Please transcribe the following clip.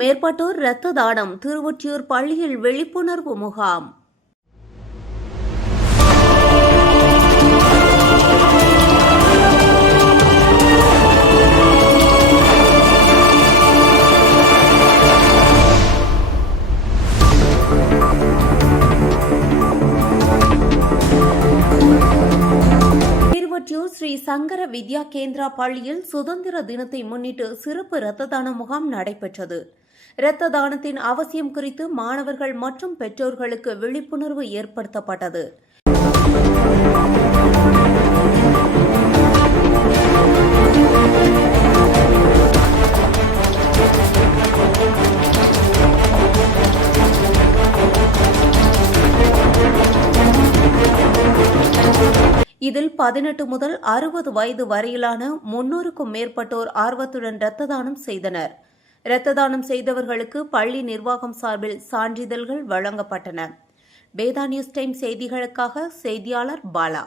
மேற்பட்டோர் இரத்த தானம். திருவொற்றியூர் பள்ளியில் விழிப்புணர்வு முகாம். திருவொற்றியூர் ஸ்ரீ சங்கர வித்யா கேந்திரா பள்ளியில் சுதந்திர தினத்தை முன்னிட்டு சிறப்பு இரத்த தான முகாம் நடைபெற்றது. இரத்த தானத்தின் அவசியம் குறித்து மாணவர்கள் மற்றும் பெற்றோர்களுக்கு விழிப்புணர்வு ஏற்படுத்தப்பட்டது. இதில் 18 முதல் 60 வயது வரையிலான 300க்கும் மேற்பட்டோர் ஆர்வத்துடன் இரத்த தானம் செய்தனர். இரத்த தானம் செய்தவர்களுக்கு பள்ளி நிர்வாகம் சார்பில் சான்றிதழ்கள் வழங்கப்பட்டன. வேதா நியூஸ் டைம் செய்திகளுக்காக செய்தியாளர் பாலா.